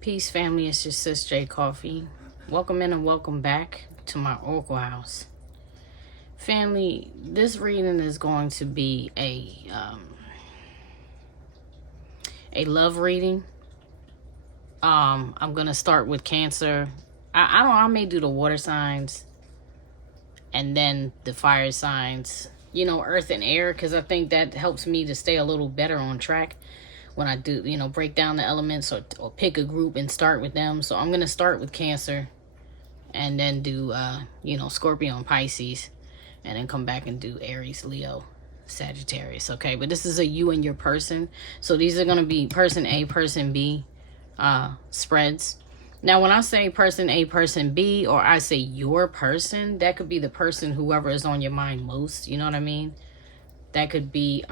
Peace, family. It's your sis j.coffee. Welcome in and welcome back to my Oracle house. Family, this reading is going to be a love reading. I'm gonna start with Cancer. I may do the water signs and then the fire signs. You know, earth and air, because I think that helps me to stay a little better on track when I do, you know, break down the elements or pick a group and start with them. So I'm going to start with Cancer and then do, you know, Scorpio and Pisces, and then come back and do Aries, Leo, Sagittarius. Okay, but this is a you and your person. So these are going to be person A, person B spreads. Now, when I say person A, person B, or I say your person, that could be the person, whoever is on your mind most. You know what I mean? That could be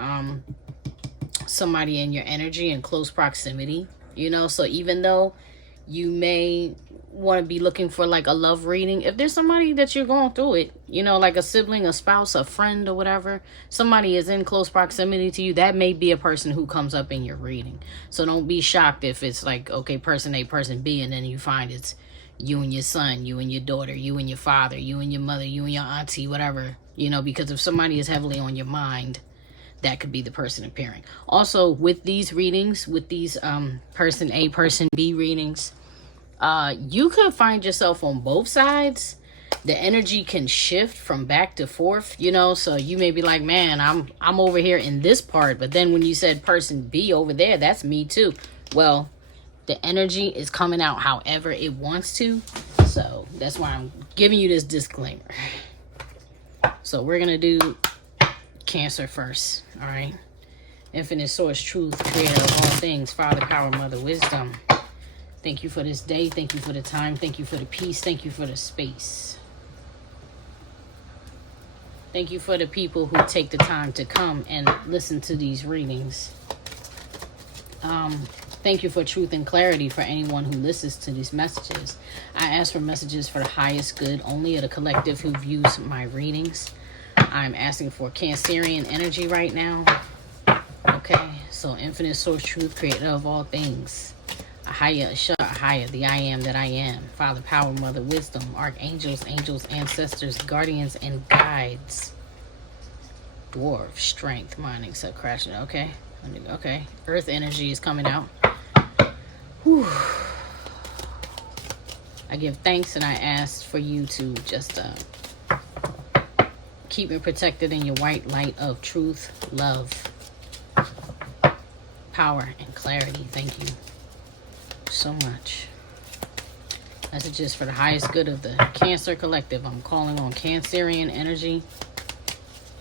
somebody in your energy in close proximity, you know. So even though you may want to be looking for like a love reading, if there's somebody that you're going through it, you know, like a sibling, a spouse, a friend, or whatever, somebody is in close proximity to you, that may be a person who comes up in your reading. So don't be shocked if it's like, okay, person A, person B, and then you find it's you and your son, you and your daughter, you and your father, you and your mother, you and your auntie, whatever, you know. Because if somebody is heavily on your mind, that could be the person appearing. Also, with these readings, with these person A, person B readings, you could find yourself on both sides. The energy can shift from back to forth, you know. So you may be like, man, I'm over here in this part, but then when you said person B over there, that's me too. Well, the energy is coming out however it wants to. So that's why I'm giving you this disclaimer. So we're gonna do Cancer first. All right. Infinite source, truth, creator of all things, Father, power, mother, wisdom. Thank you for this day. Thank you for the time. Thank you for the peace. Thank you for the space. Thank you for the people who take the time to come and listen to these readings. Thank you for truth and clarity for anyone who listens to these messages. I ask for messages for the highest good only of the collective who views my readings. I'm asking for Cancerian energy right now. Okay, so infinite source, truth, creator of all things. Ahaya, Asha, Ahaya, the I am that I am. Father, power, mother, wisdom, archangels, angels, ancestors, guardians, and guides. Dwarf, strength, mining, set, crashing. Okay, okay. Earth energy is coming out. Whew. I give thanks and I ask for you to just keep me protected in your white light of truth, love, power, and clarity. Thank you so much. Messages for the highest good of the Cancer collective. I'm calling on Cancerian energy.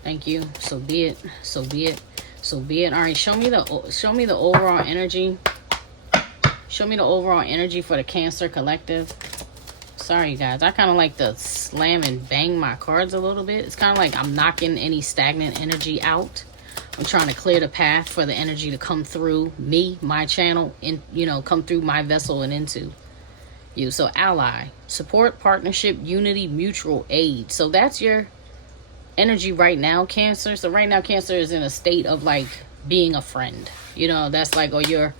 Thank you. So be it. So be it. So be it. All right. Show me the overall energy. Show me the overall energy for the Cancer collective. Sorry, guys. I kind of like to slam and bang my cards a little bit. It's kind of like I'm knocking any stagnant energy out. I'm trying to clear the path for the energy to come through me, my channel, and, you know, come through my vessel and into you. So ally, support, partnership, unity, mutual aid. So that's your energy right now, Cancer. So right now, Cancer is in a state of like being a friend. You know, that's like, or you're,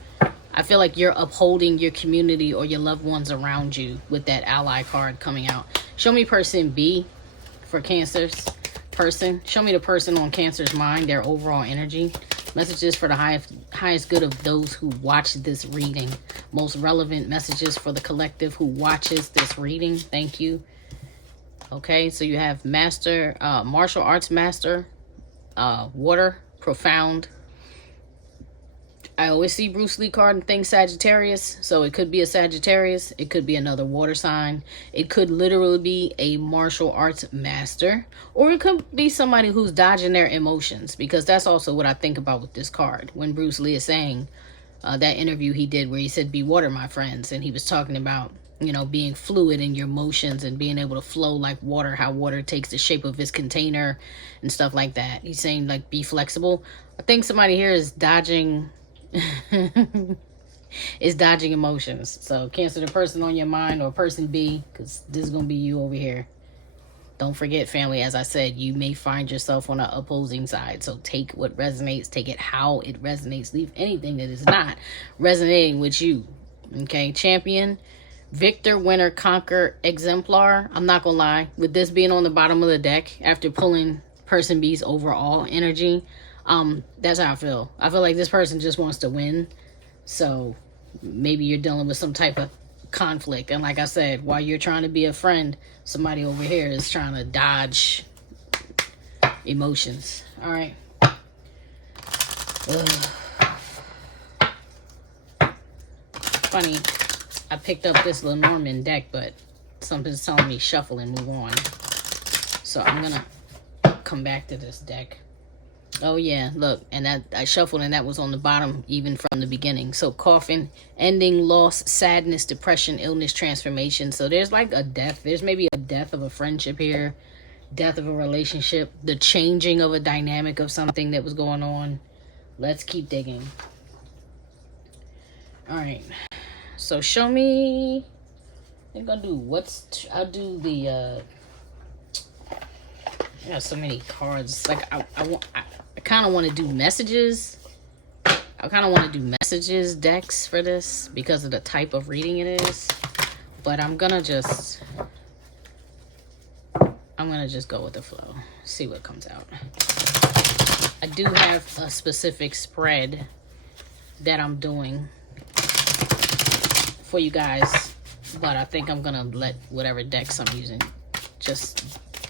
I feel like you're upholding your community or your loved ones around you with that ally card coming out. Show me person B for Cancer's person. Show me the person on Cancer's mind, their overall energy. Messages for the highest good of those who watch this reading. Most relevant messages for the collective who watches this reading. Thank you. Okay, so you have master, martial arts master, water, profound. I always see Bruce Lee card and think Sagittarius. So it could be a Sagittarius. It could be another water sign. It could literally be a martial arts master. Or it could be somebody who's dodging their emotions. Because that's also what I think about with this card. When Bruce Lee is saying that interview he did where he said, be water, my friends. And he was talking about, you know, being fluid in your motions and being able to flow like water. How water takes the shape of its container and stuff like that. He's saying like be flexible. I think somebody here is dodging... is dodging emotions. So Cancer, the person on your mind, or person B, because this is going to be you over here. Don't forget, family, as I said, you may find yourself on an opposing side. So take what resonates, take it how it resonates. Leave anything that is not resonating with you Okay, champion, victor, winner, conquer, exemplar. I'm not gonna lie, with this being on the bottom of the deck after pulling person B's overall energy, that's how I feel. I feel like this person just wants to win. So maybe you're dealing with some type of conflict, and like I said, while you're trying to be a friend, somebody over here is trying to dodge emotions. All right. Funny, I picked up this Lenormand deck, but something's telling me shuffle and move on. So I'm gonna come back to this deck. Oh yeah, look, and that I shuffled and that was on the bottom even from the beginning. So coffin, ending, loss, sadness, depression, illness, transformation. So there's like a death. There's maybe a death of a friendship here, death of a relationship, the changing of a dynamic of something that was going on. Let's keep digging. All right. So show me. I'm gonna do I'll do the I got so many cards. Like I kind of want to do messages. I kind of want to do messages decks for this because of the type of reading it is. But I'm gonna just go with the flow. See what comes out. I do have a specific spread that I'm doing for you guys, but I think I'm gonna let whatever decks I'm using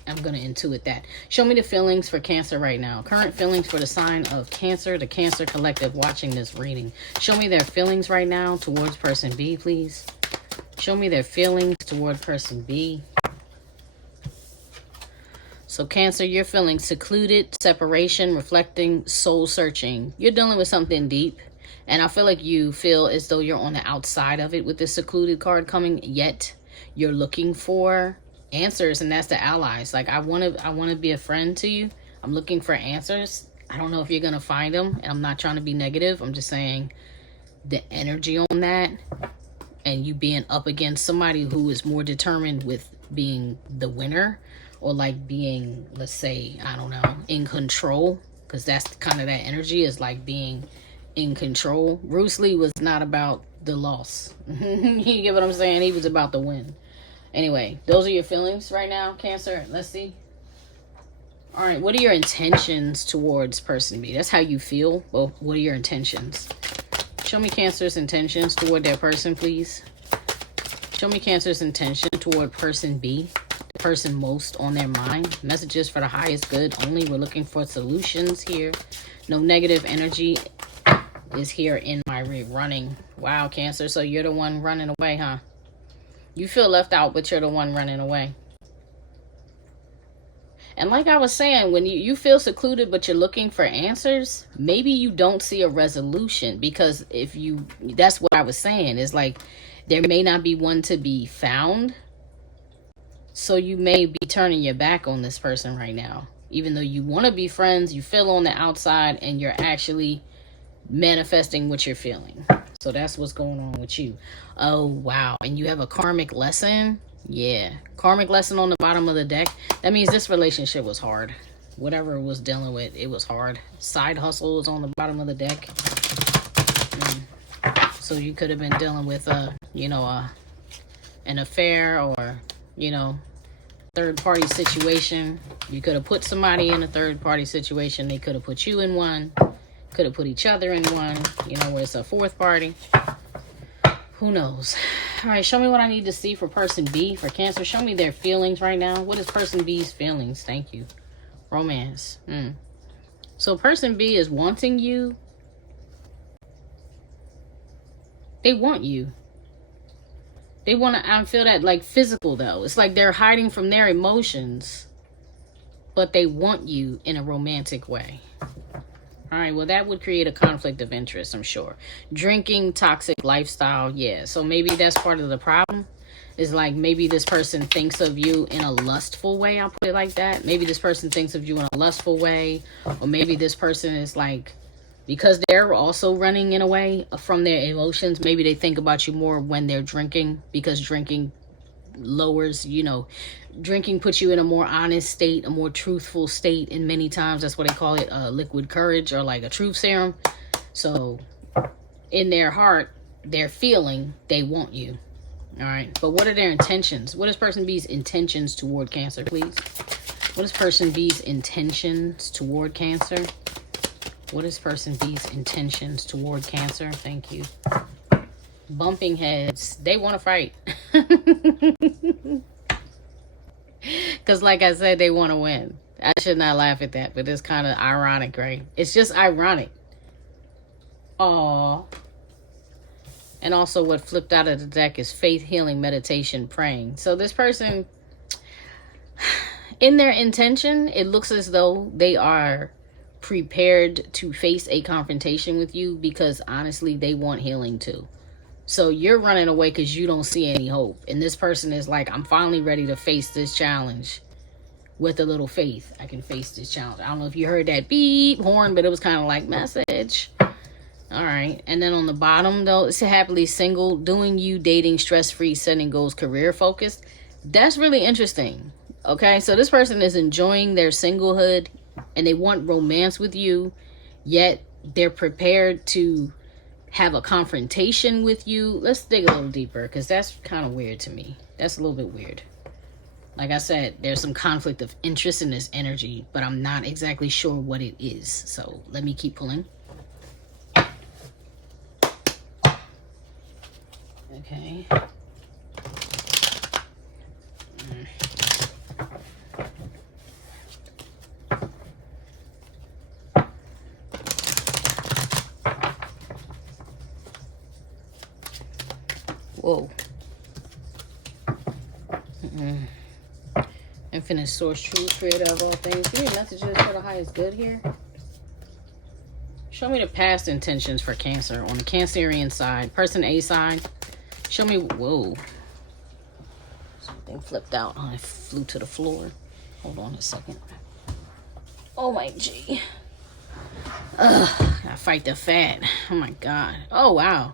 I'm gonna intuit that. Show me the feelings for Cancer right now. Current feelings for the sign of Cancer, the Cancer collective watching this reading. Show me their feelings right now towards person B, please. Show me their feelings toward person B. So Cancer, you're feeling secluded, separation, reflecting, soul searching. You're dealing with something deep. And I feel like you feel as though you're on the outside of it with this secluded card coming, yet you're looking for answers, and that's the allies. Like I want to be a friend to you. I'm looking for answers. I don't know if you're going to find them, and I'm not trying to be negative. I'm just saying the energy on that and you being up against somebody who is more determined with being the winner, or like being, let's say, I don't know, in control, because that's kind of that energy, is like being in control. Bruce Lee was not about the loss. You get what I'm saying? He was about the win. Anyway, those are your feelings right now, Cancer. Let's see. All right, what are your intentions towards person B? That's how you feel. Well, what are your intentions? Show me Cancer's intentions toward their person, please. Show me Cancer's intention toward person B, the person most on their mind. Messages for the highest good only. We're looking for solutions here. No negative energy is here in my running. Wow, Cancer. So you're the one running away, huh? You feel left out, but you're the one running away. And like I was saying, when you feel secluded, but you're looking for answers, maybe you don't see a resolution, because that's what I was saying, is like there may not be one to be found. So you may be turning your back on this person right now. Even though you want to be friends, you feel on the outside and you're actually manifesting what you're feeling. So that's what's going on with you. Oh, wow. And you have a karmic lesson. Yeah. Karmic lesson on the bottom of the deck. That means this relationship was hard. Whatever it was dealing with, it was hard. Side hustle is on the bottom of the deck. So you could have been dealing with, an affair, or, third-party situation. You could have put somebody in a third-party situation. They could have put you in one. Could have put each other in one, where it's a fourth party. Who knows? All right, show me what I need to see for person B, for Cancer. Show me their feelings right now. What is person B's feelings? Thank you. Romance. So person B is wanting you. They want you. They want to, I feel that, like, physical, though. It's like they're hiding from their emotions, but they want you in a romantic way. All right, well, that would create a conflict of interest, I'm sure. Drinking, toxic lifestyle, yeah. So maybe that's part of the problem. Is like maybe this person thinks of you in a lustful way, I'll put it like that. Maybe this person thinks of you in a lustful way. Or maybe this person is like, because they're also running in a way from their emotions, maybe they think about you more when they're drinking, because drinking lowers, drinking puts you in a more honest state, a more truthful state, and many times that's what they call it, liquid courage, or like a truth serum. So in their heart, they're feeling they want you. All right. But what are their intentions? What is person B's intentions toward Cancer, please? What is person B's intentions toward Cancer? What is person B's intentions toward Cancer? Thank you. Bumping heads. They want to fight. Because like I said, they want to win. I should not laugh at that, but it's kind of ironic, right? It's just ironic. Aww. And also what flipped out of the deck is faith, healing, meditation, praying. So this person, in their intention, it looks as though they are prepared to face a confrontation with you because honestly, they want healing too. So you're running away because you don't see any hope. And this person is like, I'm finally ready to face this challenge. With a little faith, I can face this challenge. I don't know if you heard that beep horn, but it was kind of like message. All right. And then on the bottom, though, it's a happily single, doing you, dating, stress-free, setting goals, career focused. That's really interesting. Okay. So this person is enjoying their singlehood and they want romance with you, yet they're prepared to have a confrontation with you. Let's dig a little deeper because that's kind of weird to me. That's a little bit weird. Like I said, there's some conflict of interest in this energy, but I'm not exactly sure what it is. So let me keep pulling. Okay. Whoa. Infinite source, truth, creator of all things. Give me messages for the highest good here. Show me the past intentions for Cancer on the Cancerian side. Person A side. Show me. Whoa. Something flipped out. Oh, it flew to the floor. Hold on a second. Oh my G. Ugh. Gotta fight the fat. Oh my God. Oh wow.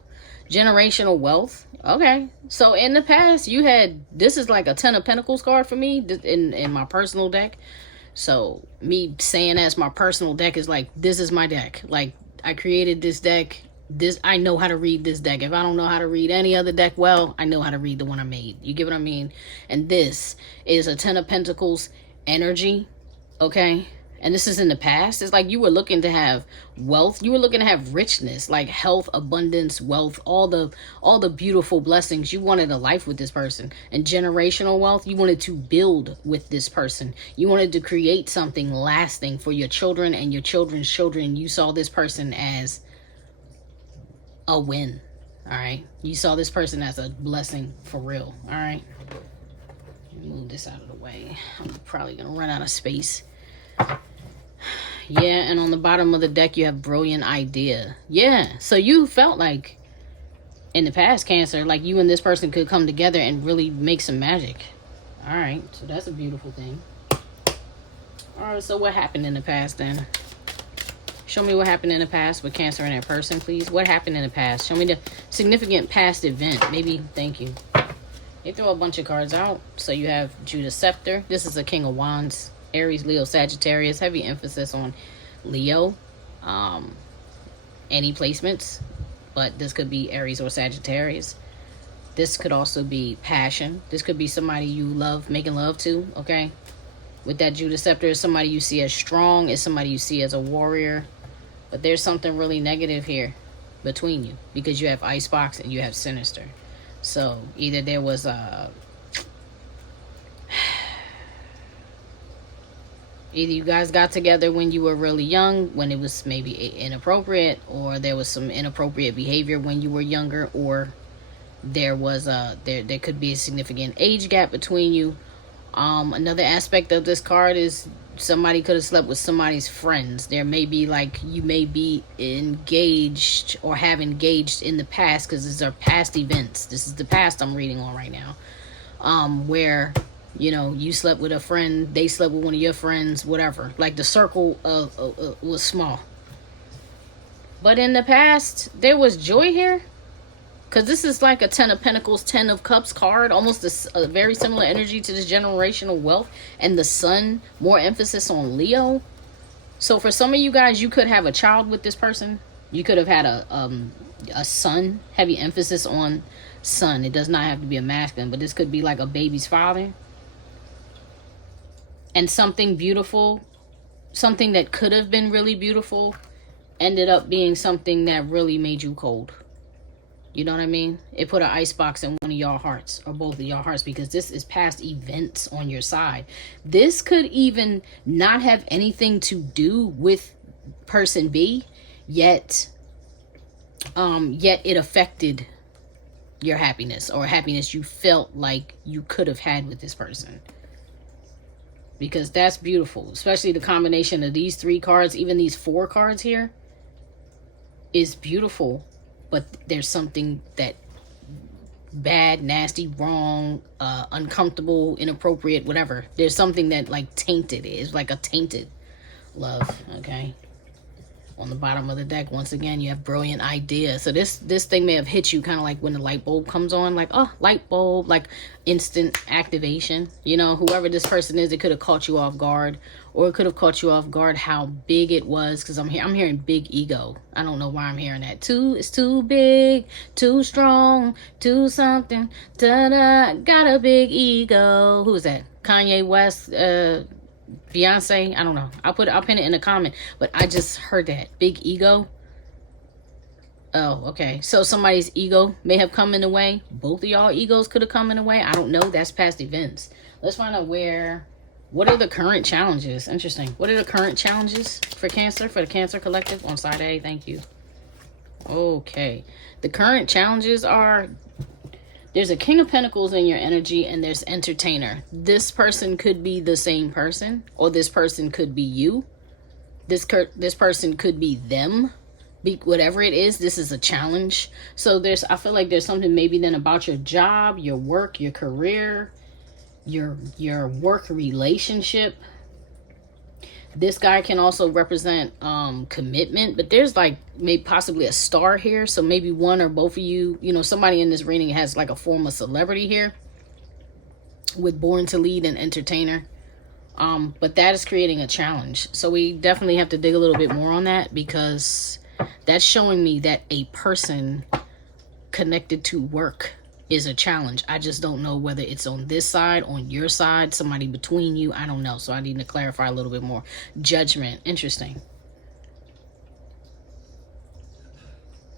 Generational wealth. Okay. So in the past, you had, this is like a 10 of Pentacles card for me in my personal deck. So me saying that's my personal deck is like, this is my deck. Like I created this deck. I know how to read this deck. If I don't know how to read any other deck well, I know how to read the one I made. You get what I mean? And this is a 10 of Pentacles energy. Okay. And this is in the past. It's like you were looking to have wealth. You were looking to have richness, like health, abundance, wealth, all the beautiful blessings. You wanted a life with this person. And generational wealth, you wanted to build with this person. You wanted to create something lasting for your children and your children's children. You saw this person as a win. All right. You saw this person as a blessing for real. All right. Move this out of the way. I'm probably going to run out of space. Yeah, and on the bottom of the deck, you have brilliant idea. Yeah, so you felt like in the past, Cancer, like you and this person could come together and really make some magic. All right, so that's a beautiful thing. All right, so what happened in the past then? Show me what happened in the past with Cancer and that person, please. What happened in the past? Show me the significant past event. Maybe, thank you. They throw a bunch of cards out. So you have Judas Scepter. This is a King of Wands. Aries, Leo, Sagittarius. Heavy emphasis on Leo. Any placements. But this could be Aries or Sagittarius. This could also be passion. This could be somebody you love, making love to. Okay. With that Judas Scepter, is somebody you see as strong. Is somebody you see as a warrior. But there's something really negative here between you. Because you have Icebox and you have Sinister. So either there was a... Either you guys got together when you were really young, when it was maybe inappropriate, or there was some inappropriate behavior when you were younger, or there was there could be a significant age gap between you. Another aspect of this card is somebody could have slept with somebody's friends. There may be like you may be engaged or have engaged in the past, because these are past events. This is the past I'm reading on right now, where you know, you slept with a friend, they slept with one of your friends, whatever. Like the circle was small. But in the past, there was joy here. Because this is like a 10 of Pentacles, 10 of Cups card. Almost a very similar energy to this generational wealth. And the sun, more emphasis on Leo. So for some of you guys, you could have a child with this person. You could have had a son, heavy emphasis on son. It does not have to be a masculine, but this could be like a baby's father. And something beautiful, something that could have been really beautiful, ended up being something that really made you cold. You know what I mean? It put an icebox in one of y'all hearts, or both of y'all hearts, because this is past events on your side. This could even not have anything to do with person B, yet it affected your happiness, or happiness you felt like you could have had with this person. Because that's beautiful, especially the combination of these 3 cards, even these 4 cards here, is beautiful. But there's something that bad, nasty, wrong, uncomfortable, inappropriate, whatever. There's something that like tainted it. It's like a tainted love, okay? On the bottom of the deck, once again, you have brilliant idea. So this thing may have hit you kind of like when the light bulb comes on, like, oh, light bulb, like instant activation. You know, whoever this person is, it could have caught you off guard, or it could have caught you off guard how big it was. Because I'm hearing big ego. I don't know why I'm hearing that. It's too big, too strong, too something. Da-da, got a big ego. Who is that? Kanye West, Beyonce, I don't know. I'll pin it in a comment, but I just heard that big ego. Oh, okay. So somebody's ego may have come in the way. Both of y'all egos could have come in the way. I don't know. That's past events. Let's find out what are the current challenges? Interesting. What are the current challenges for Cancer, for the Cancer Collective on side A? Thank you. Okay. The current challenges are, there's a King of Pentacles in your energy, and there's Entertainer. This person could be the same person, or this person could be you. This person could be them. Whatever it is, this is a challenge. So I feel like there's something maybe then about your job, your work, your career, your work relationship. This guy can also represent commitment, but there's like maybe possibly a star here. So maybe one or both of you, somebody in this reading has like a form of celebrity here with Born to Lead and Entertainer. But that is creating a challenge. So we definitely have to dig a little bit more on that, because that's showing me that a person connected to work is a challenge. I just don't know whether it's on this side, on your side, somebody between you. I don't know. So I need to clarify a little bit more. Judgment. Interesting.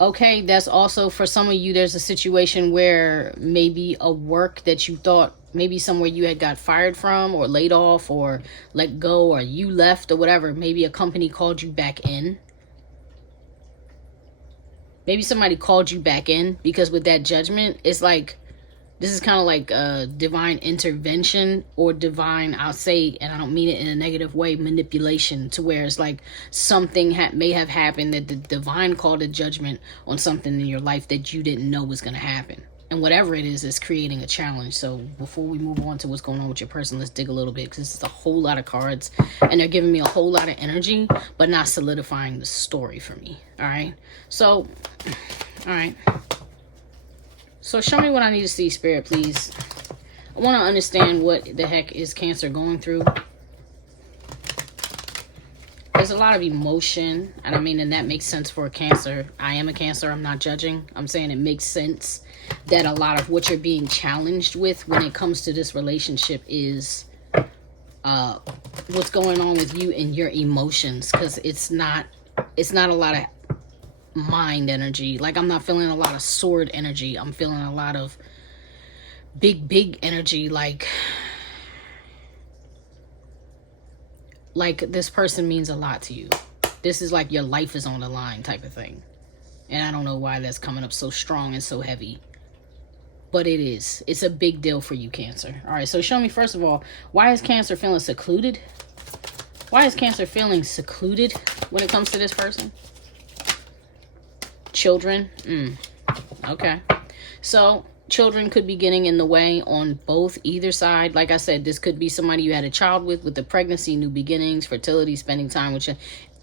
Okay, that's also for some of you, there's a situation where maybe a work that you thought, maybe somewhere you had got fired from or laid off or let go, or you left or whatever. Maybe a company called you back in. Maybe somebody called you back in, because with that Judgment, it's like, this is kind of like a divine intervention, or divine, I'll say, and I don't mean it in a negative way, manipulation, to where it's like something may have happened that the divine called a judgment on something in your life that you didn't know was going to happen. And whatever it is creating a challenge. So before we move on to what's going on with your person, let's dig a little bit, because this is a whole lot of cards, and they're giving me a whole lot of energy, but not solidifying the story for me. All right. So, all right. So show me what I need to see, Spirit, please. I want to understand what the heck is Cancer going through. There's a lot of emotion, and I mean, and that makes sense for a Cancer. I am a Cancer. I'm not judging. I'm saying it makes sense that a lot of what you're being challenged with when it comes to this relationship is what's going on with you and your emotions, because it's not a lot of mind energy. Like, I'm not feeling a lot of sword energy. I'm feeling a lot of big energy, like this person means a lot to you. This is like your life is on the line type of thing. And I don't know why that's coming up so strong and so heavy, but it is. It's a big deal for you, Cancer. All right, so show me, first of all, why is Cancer feeling secluded? Why is Cancer feeling secluded when it comes to this person? Children. Okay. So children could be getting in the way on either side. Like I said, this could be somebody you had a child with the pregnancy, new beginnings, fertility, spending time with you,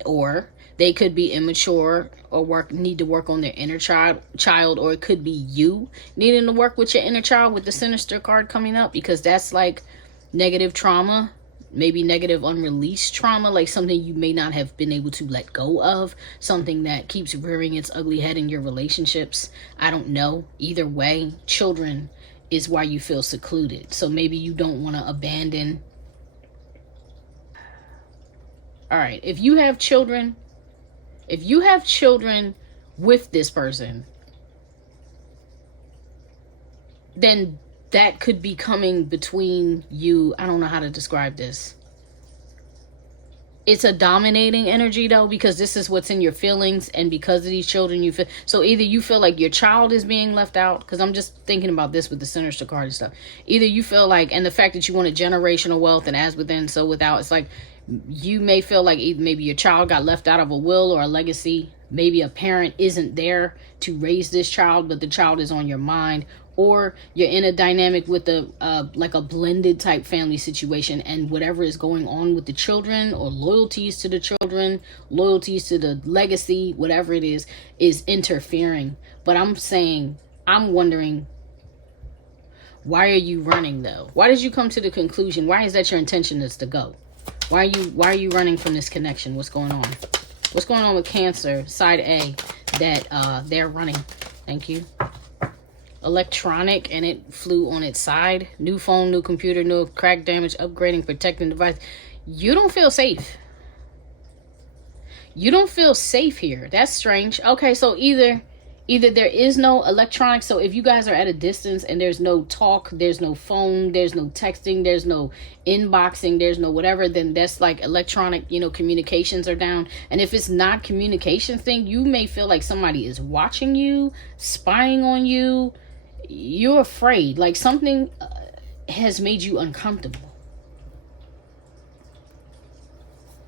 or they could be immature or need to work on their inner child, or it could be you needing to work with your inner child with the Sinister card coming up, because that's like negative trauma maybe negative unreleased trauma, like something you may not have been able to let go of, something that keeps rearing its ugly head in your relationships. I don't know. Either way, children is why you feel secluded. So maybe you don't want to abandon. All right, if you have children with this person, then that could be coming between you. I don't know how to describe this. It's a dominating energy though, because this is what's in your feelings, and because of these children you feel. So either you feel like your child is being left out, because I'm just thinking about this with the Sinister card and stuff. Either you feel like, and the fact that you want a generational wealth, and as within so without, it's like you may feel like either maybe your child got left out of a will or a legacy. Maybe a parent isn't there to raise this child, but the child is on your mind. Or you're in a dynamic with like a blended type family situation, and whatever is going on with the children, or loyalties to the children, loyalties to the legacy, whatever it is interfering. But I'm wondering, why are you running though? Why did you come to the conclusion? Why is that your intention, is to go? Why are you running from this connection? What's going on? What's going on with Cancer, side A, that they're running? Thank you. Electronic, and it flew on its side. New phone, new computer, new crack damage, upgrading, protecting device. You don't feel safe. You don't feel safe here. That's strange. Okay, so either there is no electronics. So if you guys are at a distance and there's no talk, there's no phone, there's no texting, there's no inboxing, there's no whatever, then that's like electronic, communications are down. And if it's not communication thing, you may feel like somebody is watching you, spying on you. You're afraid, like something has made you uncomfortable.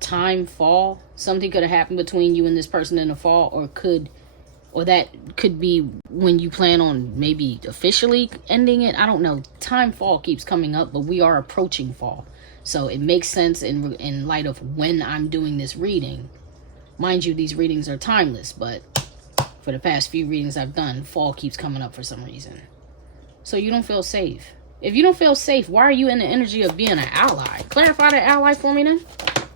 Time fall. Something could have happened between you and this person in the fall, or that could be when you plan on maybe officially ending it. I don't know. Time fall keeps coming up, but we are approaching fall. So it makes sense in light of when I'm doing this reading. Mind you, these readings are timeless, but for the past few readings I've done, fall keeps coming up for some reason. So you don't feel safe. If you don't feel safe, why are you in the energy of being an ally? Clarify the ally for me then.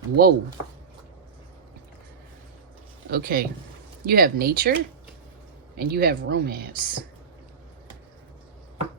Whoa. Okay. You have nature and you have romance.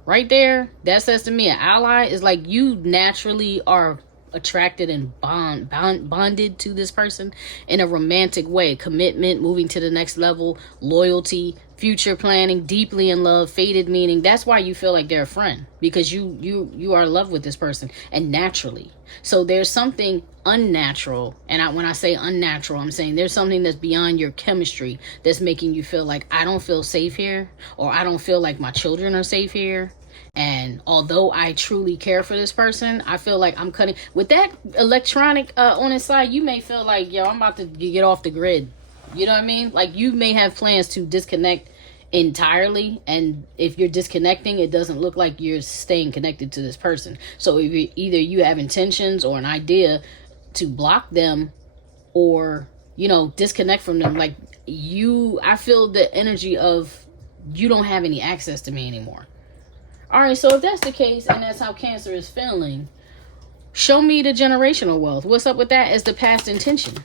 Right there, that says to me an ally is like you naturally are attracted and bonded to this person in a romantic way. Commitment, moving to the next level, loyalty, future planning, deeply in love, fated meaning. That's why you feel like they're a friend, because you are in love with this person, and naturally. So there's something unnatural, and when I say unnatural, I'm saying there's something that's beyond your chemistry that's making you feel like, I don't feel safe here, or I don't feel like my children are safe here. And although I truly care for this person, I feel like I'm cutting with that electronic on his side. You may feel like, yo, I'm about to get off the grid. You know what I mean? Like you may have plans to disconnect entirely, and if you're disconnecting, it doesn't look like you're staying connected to this person. So if either you have intentions or an idea to block them, or disconnect from them. Like I feel the energy of you don't have any access to me anymore. All right, so if that's the case, and that's how Cancer is feeling, show me the generational wealth. What's up with that as the past intention?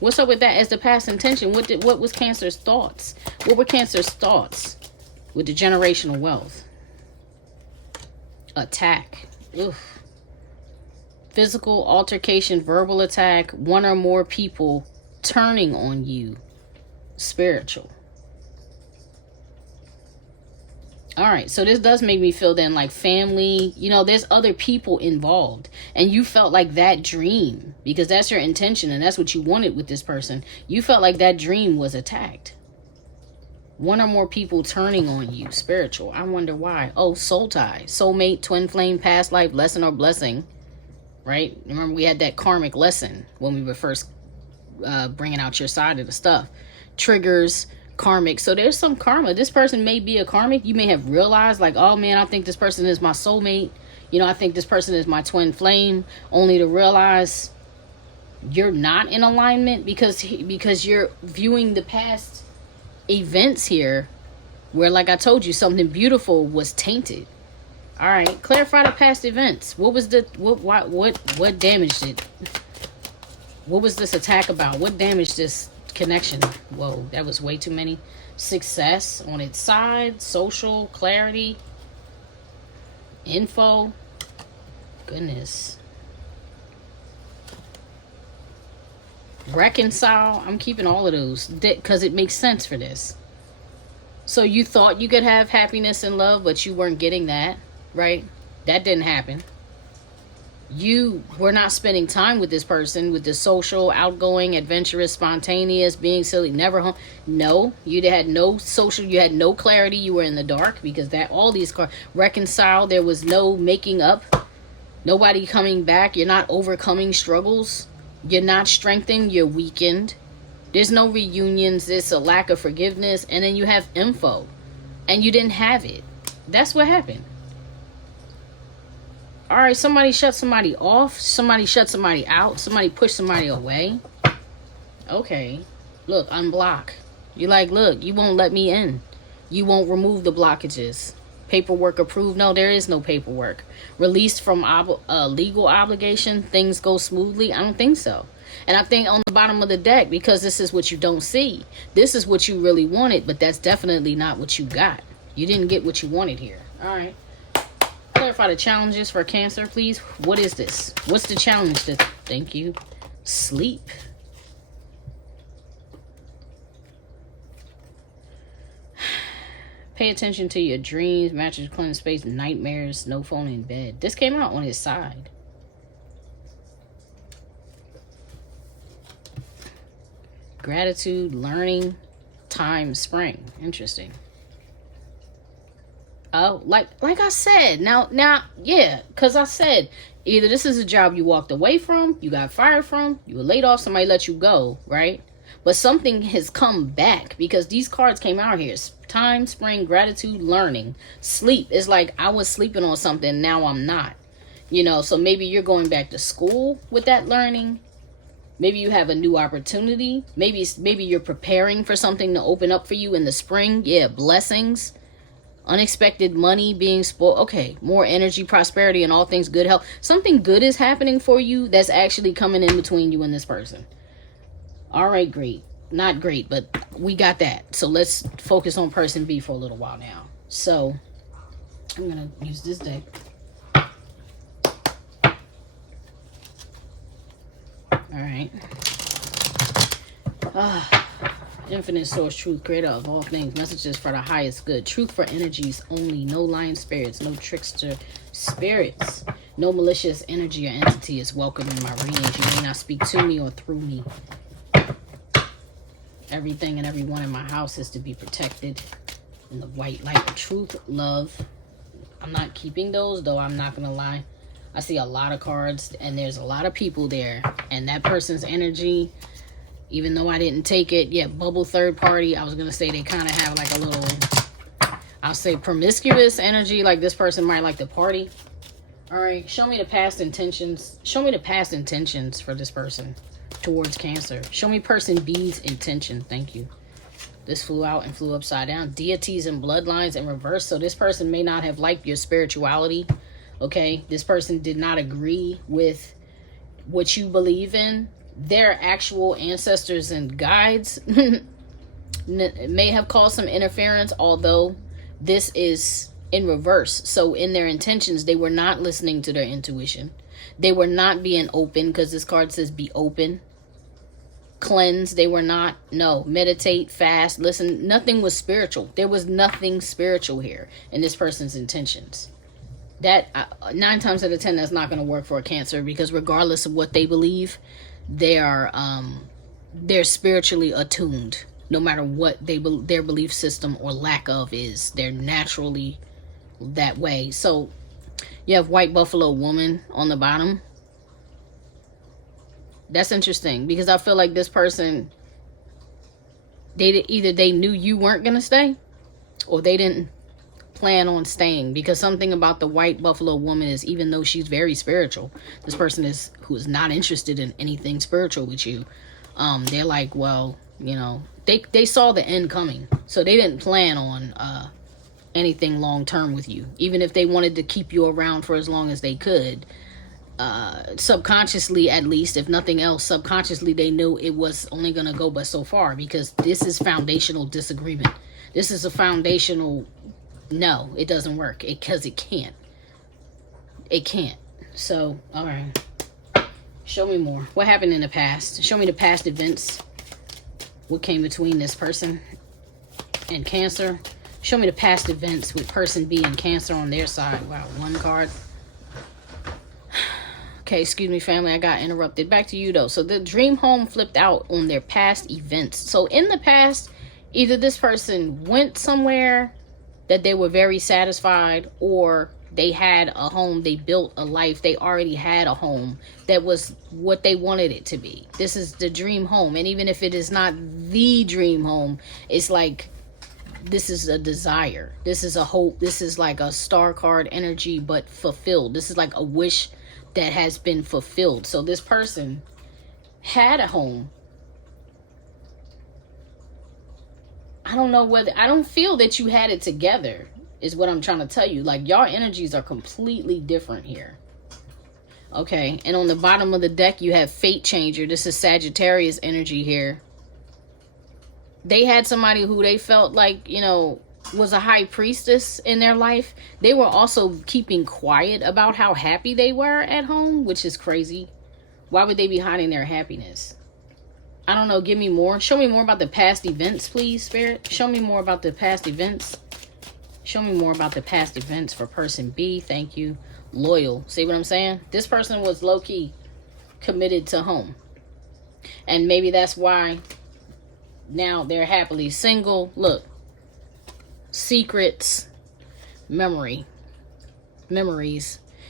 What's up with that as the past intention? What was Cancer's thoughts? What were Cancer's thoughts with the generational wealth? Attack. Oof. Physical altercation, verbal attack, one or more people turning on you. Spiritual. All right, so this does make me feel then like family, there's other people involved, and you felt like that dream, because that's your intention and that's what you wanted with this person. You felt like that dream was attacked. One or more people turning on you, spiritual. I wonder why. Oh, soul tie, soulmate, twin flame, past life, lesson or blessing, right? Remember we had that karmic lesson when we were first bringing out your side of the stuff. Triggers, karmic. So there's some karma. This person may be a karmic. You may have realized like, oh man, I think this person is my soulmate. I think this person is my twin flame, only to realize you're not in alignment because you're viewing the past events here where, like I told you, something beautiful was tainted. All right, clarify the past events. What was the what damaged it? What was this attack about? What damaged this connection? Whoa, that was way too many. Success on its side, social clarity, info. Goodness. Reconcile. I'm keeping all of those because it makes sense for this. So you thought you could have happiness and love, but you weren't getting that, right? That didn't happen. You were not spending time with this person, with the social, outgoing, adventurous, spontaneous, being silly, never home. No, you had no social, you had no clarity. You were in the dark because that all these cards reconcile. There was no making up. Nobody coming back. You're not overcoming struggles. You're not strengthened. You're weakened. There's no reunions. There's a lack of forgiveness. And then you have info. And you didn't have it. That's what happened. All right, somebody shut somebody off. Somebody shut somebody out. Somebody pushed somebody away. Okay. Look, unblock. You're like, look, you won't let me in. You won't remove the blockages. Paperwork approved. No, there is no paperwork. Released from legal obligation. Things go smoothly. I don't think so. And I think on the bottom of the deck, because this is what you don't see. This is what you really wanted, but that's definitely not what you got. You didn't get what you wanted here. All right. Clarify the challenges for Cancer, please. What is this? What's the challenge? Thank you. Sleep. Pay attention to your dreams, mattress, cleanse space, nightmares, no phone in bed. This came out on his side. Gratitude, learning, time, spring. Interesting. Oh, like I said, now, yeah, because I said, either this is a job you walked away from, you got fired from, you were laid off, somebody let you go, right? But something has come back because these cards came out here. Time, spring, gratitude, learning, sleep. It's like I was sleeping on something, now I'm not. You know, so maybe you're going back to school with that learning. Maybe you have a new opportunity. Maybe you're preparing for something to open up for you in the spring. Yeah, blessings. Unexpected money being spoiled. Okay, more energy, prosperity, and all things good health. Something good is happening for you that's actually coming in between you and this person. All right, great. Not great, but we got that. So let's focus on person B for a little while now. So I'm going to use this deck. All right. Infinite source, truth, creator of all things, messages for the highest good, truth for energies only, no lying spirits, no trickster spirits, no malicious energy or entity is welcome in my readings. You may not speak to me or through me. Everything and everyone in my house is to be protected in the white light of truth, love. I'm not keeping those, though. I'm not gonna lie. I see a lot of cards and there's a lot of people there, and that person's energy, even though I didn't take it, yeah, bubble third party, I was going to say they kind of have like a little, I'll say promiscuous energy, like this person might like to party. All right, show me the past intentions. Show me the past intentions for this person towards Cancer. Show me person B's intention. Thank you. This flew out and flew upside down. Deities and bloodlines in reverse. So this person may not have liked your spirituality. Okay, this person did not agree with what you believe in. Their actual ancestors and guides may have caused some interference, although this is in reverse. So in their intentions, they were not listening to their intuition. They were not being open, because this card says be open. Cleanse. They were not. No. Meditate, fast, listen. Nothing was spiritual. There was nothing spiritual here in this person's intentions. That 9 times out of 10, that's not going to work for a Cancer, because regardless of what they believe, they're spiritually attuned. No matter what their belief system or lack of is, they're naturally that way. So you have white buffalo woman on the bottom. That's interesting, because I feel like this person, either they knew you weren't going to stay, or they didn't plan on staying, because something about the white buffalo woman is, even though she's very spiritual, this person who is not interested in anything spiritual with you. They're like, well, you know, they saw the end coming, so they didn't plan on anything long term with you. Even if they wanted to keep you around for as long as they could, subconsciously, at least, if nothing else, subconsciously they knew it was only going to go but so far, because this is foundational disagreement. This is a foundational, no, it doesn't work, because it can't. It can't. So, all right. Show me more. What happened in the past? Show me the past events. What came between this person and Cancer? Show me the past events with person B and Cancer on their side. Wow, one card. Okay, excuse me, family. I got interrupted. Back to you, though. So the dream home flipped out on their past events. So in the past, either this person went somewhere that they were very satisfied, or they had a home, they built a life, they already had a home that was what they wanted it to be. This is the dream home. And even if it is not the dream home, it's like, this is a desire. This is a hope. This is like a star card energy, but fulfilled. This is like a wish that has been fulfilled. So this person had a home. I don't know whether, I don't feel that you had it together, is what I'm trying to tell you. Like, y'all energies are completely different here. Okay, and on the bottom of the deck, you have Fate Changer. This is Sagittarius energy here. They had somebody who they felt like, you know, was a high priestess in their life. They were also keeping quiet about how happy they were at home, which is crazy. Why would they be hiding their happiness? I don't know. Give me more. Show me more about the past events, please, Spirit. Show me more about the past events. Show me more about the past events for person B. Thank you. Loyal. See what I'm saying? This person was low-key committed to home. And maybe that's why now they're happily single. Look. Secrets. Memories.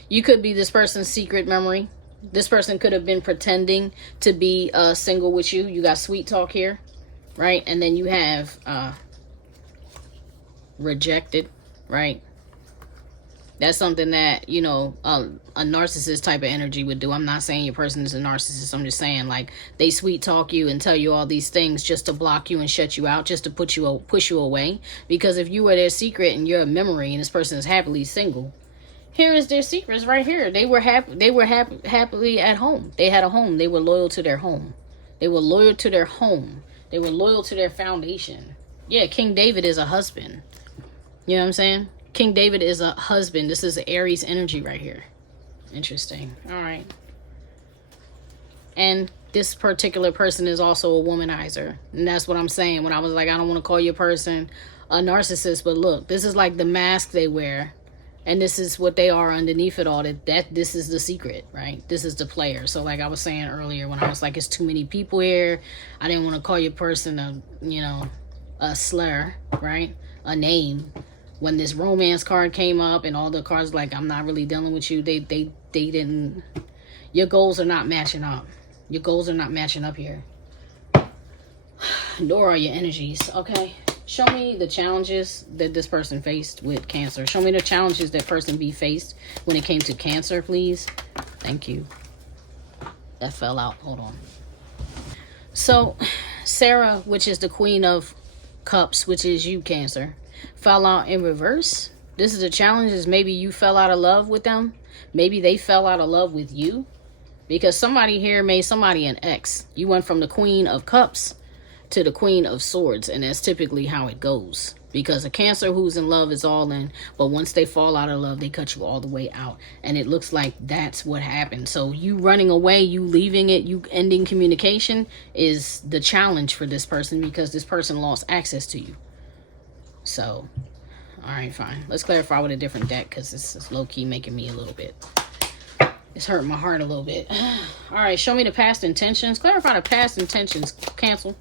You could be this person's secret memory. This person could have been pretending to be single with you. You got sweet talk here, right? And then you have rejected, right? That's something that, you know, a narcissist type of energy would do. I'm not saying your person is a narcissist. I'm just saying, like, they sweet talk you and tell you all these things just to block you and shut you out, just to push you away. Because if you were their secret and you're a memory and this person is happily single, here is their secrets right here. They were happily at home. They had a home. They were loyal to their home. They were loyal to their home. They were loyal to their foundation. Yeah, King David is a husband. You know what I'm saying? King David is a husband. This is Aries energy right here. Interesting. All right. And this particular person is also a womanizer. And that's what I'm saying when I was like, I don't want to call your person a narcissist. But look, this is like the mask they wear. And this is what they are underneath it all. This is the secret, right? This is the player. So like I was saying earlier when I was like, it's too many people here. I didn't want to call your person a, you know, a slur, right? A name. When this romance card came up and all the cards like, I'm not really dealing with you. They didn't, your goals are not matching up. Your goals are not matching up here. Nor are your energies, okay? Show me the challenges that this person faced with Cancer. Show me the challenges that person B faced when it came to Cancer, please. Thank you. That fell out. Hold on. So, Sarah, which is the Queen of Cups, which is you, Cancer, fell out in reverse. This is the challenge, is maybe you fell out of love with them. Maybe they fell out of love with you. Because somebody here made somebody an ex. You went from the Queen of Cups to the Queen of Swords, and that's typically how it goes. Because a Cancer who's in love is all in, but once they fall out of love, they cut you all the way out. And it looks like that's what happened. So you running away, you leaving it, you ending communication is the challenge for this person, because this person lost access to you. So, all right, fine. Let's clarify with a different deck, because this is low-key making me a little bit, it's hurting my heart a little bit. All right, show me the past intentions. Clarify the past intentions. Cancel.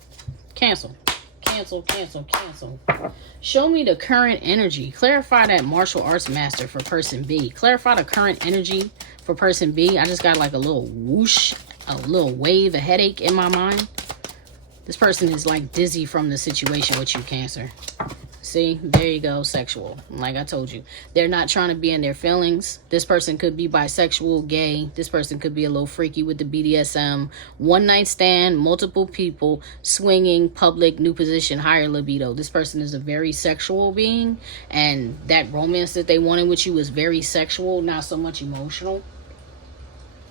Show me the current energy. Clarify that martial arts master for person B. Clarify the current energy for person B. I just got like a little whoosh, a little wave, a headache in my mind. This person is like dizzy from the situation with you, Cancer. See, there you go, sexual. Like I told you, they're not trying to be in their feelings. This person could be bisexual, gay. This person could be a little freaky with the BDSM. One night stand, multiple people, swinging, public, new position, higher libido. This person is a very sexual being, and that romance that they wanted with you was very sexual, not so much emotional.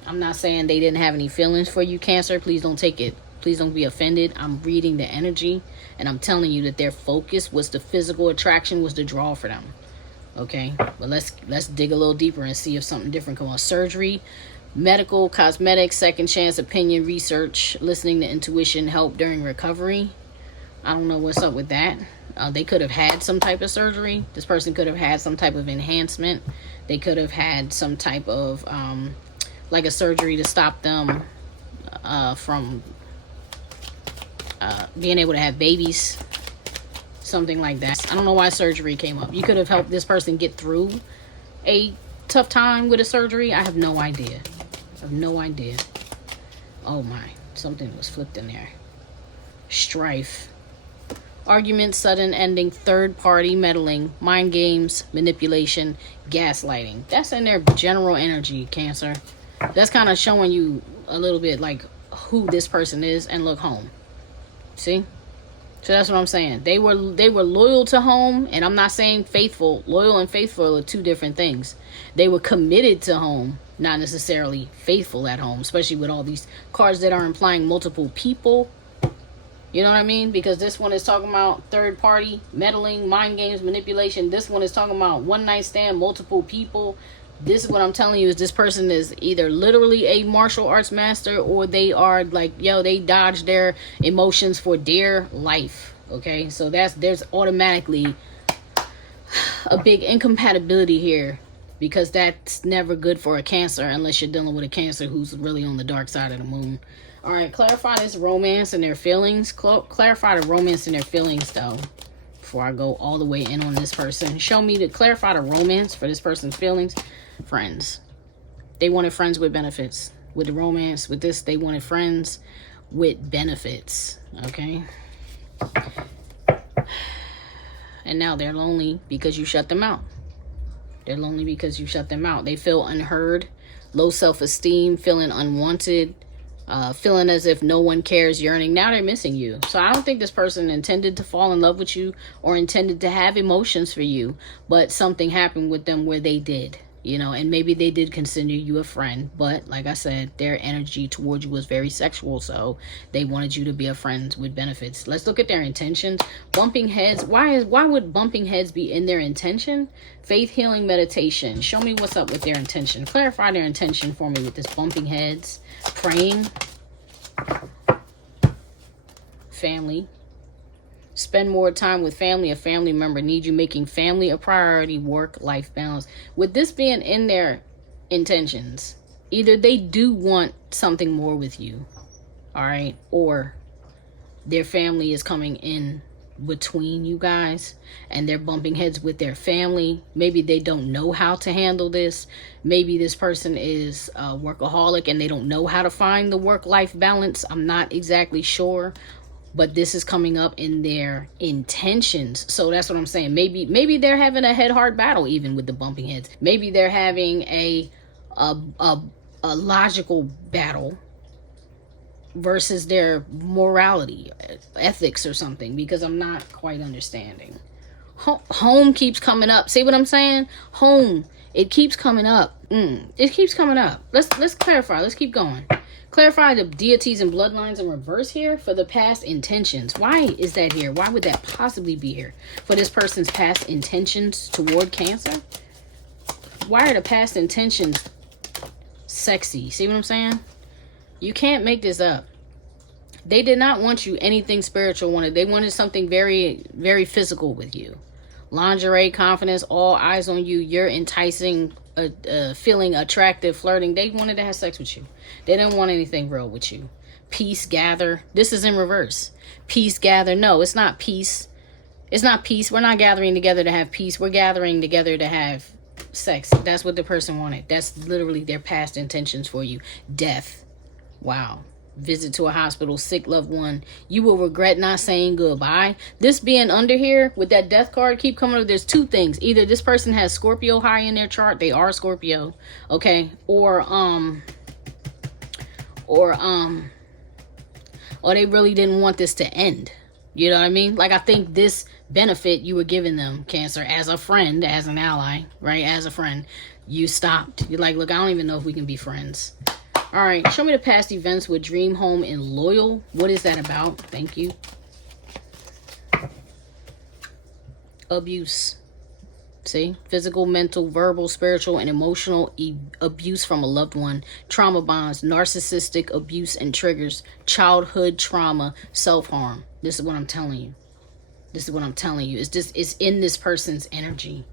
I'm not saying they didn't have any feelings for you, Cancer. Please don't take it. Please don't be offended. I'm reading the energy, and I'm telling you that their focus was the physical attraction, was the draw for them. Okay, but let's dig a little deeper and see if something different comes on. Surgery, medical, cosmetics, second chance, opinion, research, listening to intuition, help during recovery. I don't know what's up with that. They could have had some type of surgery. This person could have had some type of enhancement. They could have had some type of like a surgery to stop them from being able to have babies, something like that. I don't know why surgery came up. You could have helped this person get through a tough time with a surgery. I have no idea. I have no idea. Oh my, something was flipped in there. Strife, argument, sudden ending, third party meddling, mind games, manipulation, gaslighting. That's in their general energy, Cancer. That's kind of showing you a little bit like who this person is. And look, home. See? So that's what I'm saying. They were loyal to home, and I'm not saying faithful. Loyal and faithful are two different things. They were committed to home, not necessarily faithful at home, especially with all these cards that are implying multiple people. You know what I mean? Because this one is talking about third party, meddling, mind games, manipulation. This one is talking about one night stand, multiple people. This is what I'm telling you, is this person is either literally a martial arts master, or they are like, yo, they dodge their emotions for dear life. Okay, so there's automatically a big incompatibility here, because that's never good for a Cancer unless you're dealing with a Cancer who's really on the dark side of the moon. All right, clarify this romance and their feelings. Clarify the romance and their feelings, though, before I go all the way in on this person. Show me to clarify the romance for this person's feelings. Friends. They wanted friends with benefits. With the romance, with this, they wanted friends with benefits. Okay? And now they're lonely because you shut them out. They're lonely because you shut them out. They feel unheard, low self-esteem, feeling unwanted, feeling as if no one cares, yearning. Now they're missing you. So I don't think this person intended to fall in love with you or intended to have emotions for you, but something happened with them where they did. You know, and maybe they did consider you a friend, but like I said, their energy towards you was very sexual, so they wanted you to be a friend with benefits. Let's look at their intentions. Bumping heads. Why would bumping heads be in their intention? Faith, healing, meditation. Show me what's up with their intention. Clarify their intention for me with this bumping heads. Praying. Family. Spend more time with family. A family member needs you, making family a priority. Work-life balance. With this being in their intentions, either they do want something more with you, all right, or their family is coming in between you guys and they're bumping heads with their family. Maybe they don't know how to handle this. Maybe this person is a workaholic and they don't know how to find the work-life balance. I'm not exactly sure. But this is coming up in their intentions. So that's what I'm saying. Maybe they're having a head-heart battle even with the bumping heads. Maybe they're having a logical battle versus their morality, ethics or something, because I'm not quite understanding. Home keeps coming up. See what I'm saying? Home. It keeps coming up. It keeps coming up. Let's clarify. Let's keep going. Clarify the deities and bloodlines in reverse here for the past intentions. Why is that here? Why would that possibly be here? For this person's past intentions toward Cancer? Why are the past intentions sexy? See what I'm saying? You can't make this up. They did not want you anything spiritual. They wanted something very, very physical with you. Lingerie, confidence, all eyes on you. You're enticing, feeling attractive, flirting. They wanted to have sex with you. They didn't want anything real with you. Peace, gather. This is in reverse. Peace, gather. No, it's not peace. It's not peace. We're not gathering together to have peace. We're gathering together to have sex. That's what the person wanted. That's literally their past intentions for you. Death. Wow. visit to a hospital, sick loved one. You will regret not saying goodbye. This being under here with that death card keep coming up. There's two things. Either this person has Scorpio high in their chart. They are Scorpio. Okay. Or they really didn't want this to end. You know what I mean? Like, I think this benefit you were giving them, Cancer, as a friend, as an ally, right? As a friend, you stopped. You're like, look, I don't even know if we can be friends. All right, show me the past events with Dream Home and Loyal. What is that about? Thank you. Abuse. See? Physical, mental, verbal, spiritual, and emotional abuse from a loved one. Trauma bonds, narcissistic abuse and triggers. Childhood trauma, self-harm. This is what I'm telling you. This is what I'm telling you. It's in this person's energy.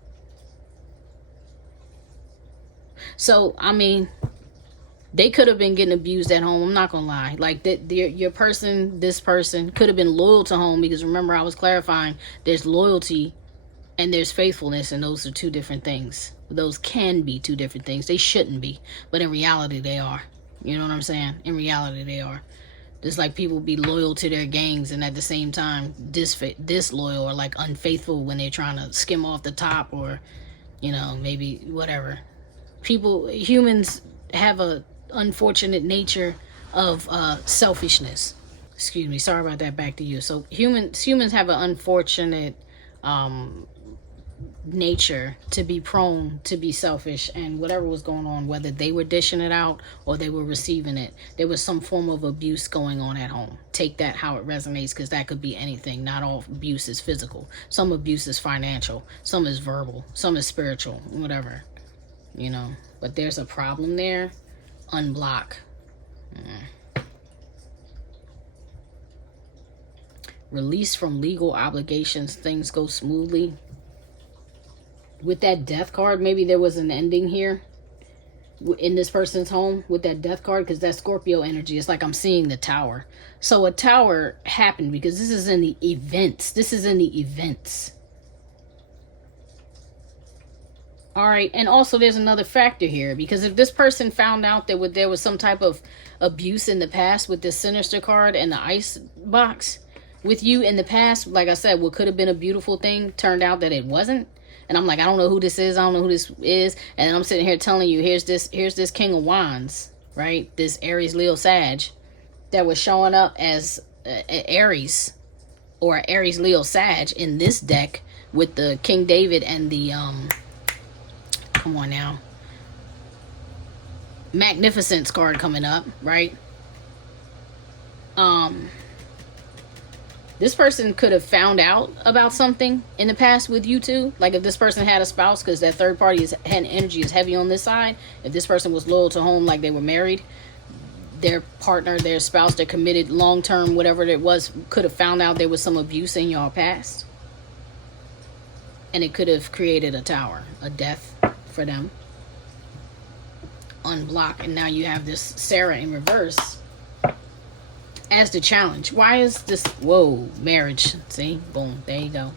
So, I mean, they could have been getting abused at home. I'm not going to lie. Like, your person, this person, could have been loyal to home. Because remember, I was clarifying, there's loyalty and there's faithfulness. And those are two different things. Those can be two different things. They shouldn't be. But in reality, they are. You know what I'm saying? In reality, they are. Just like people be loyal to their gangs and at the same time disloyal or like unfaithful when they're trying to skim off the top or, you know, maybe whatever. Humans have a unfortunate nature of selfishness. Excuse me, sorry about that. Back to you. So humans have an unfortunate nature to be prone to be selfish, and whatever was going on, whether they were dishing it out or they were receiving it, there was some form of abuse going on at home. Take that how it resonates, because that could be anything. Not all abuse is physical. Some abuse is financial, some is verbal, some is spiritual, whatever, you know. But there's a problem there. Unblock. Release from legal obligations. Things go smoothly. With that death card, maybe there was an ending here in this person's home with that death card, because that Scorpio energy, it's like I'm seeing the tower. So a tower happened because this is in the events. This is in the events. All right. And also there's another factor here, because if this person found out that there was some type of abuse in the past with this Sinister card and the ice box with you in the past, like I said, what could have been a beautiful thing turned out that it wasn't. And I'm like, I don't know who this is. I don't know who this is. And I'm sitting here telling you, here's this King of Wands, right? This Aries, Leo, Sag that was showing up as Aries or Aries, Leo, Sag in this deck with the King David and the, come on now, Magnificence card coming up, right? This person could have found out about something in the past with you two. Like if this person had a spouse, because that third party energy is heavy on this side. If this person was loyal to home, like they were married, their partner, their spouse, their committed long-term, whatever it was, could have found out there was some abuse in your past. And it could have created a tower, a death for them. Unblock. And now you have this Sarah in reverse as the challenge. Why is this? Whoa, marriage. See, boom, there you go.